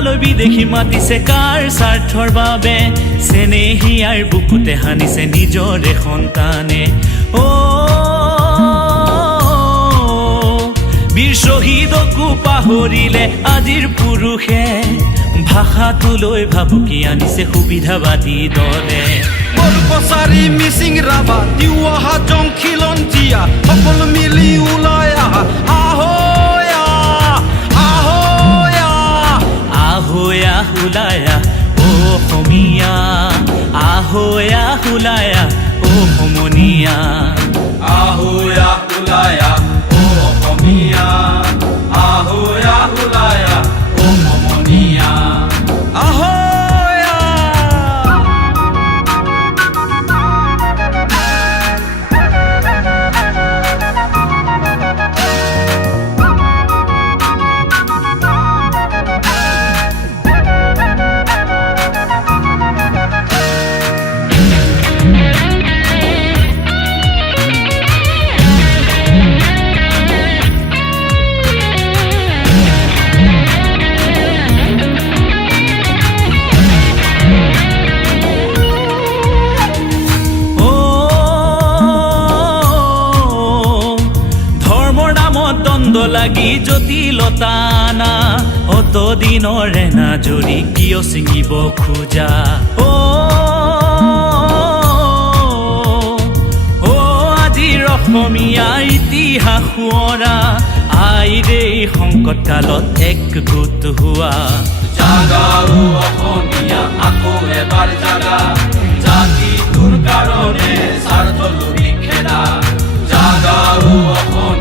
তালৈ বিদেশী মাতিছে কাৰ স্বাৰ্থৰ বাবে চেনেহীয়াৰ বুকুতে হানিছে নিজৰে সন্তানে বীৰ শ্বহীদকো পাহৰিলে আজিৰ পুৰুষে ভাষাটোলৈ ভাবুকি আনিছে সুবিধাবাদী দলে কছাৰী মিচিং ৰাভা তিৱা হাজং খিলঞ্জীয়া সকলো মিলি ওলাই আহা আহয়া আহয়া আহয়া হুলায়া অসমীয়া আহয়া হুলায়া অসমনীয়া আহয়া হুলায়া অসমীয়া আহয়া হুলায়া অসমনীয়া আহয়া লাগি জটিলতানা অতদিনৰে নাজৰি কিয় ছিঙিব খোজা আজিৰ অসমীয়া ইতিহাস সোঁৱৰা আইৰে সংকট কালত একগোট হোৱা জাগা অসমীয়া আকৌ এবাৰ জাগা জাতিটোৰ কাৰণে স্বাৰ্থ লুৰি খেদা জাগা অসমীয়া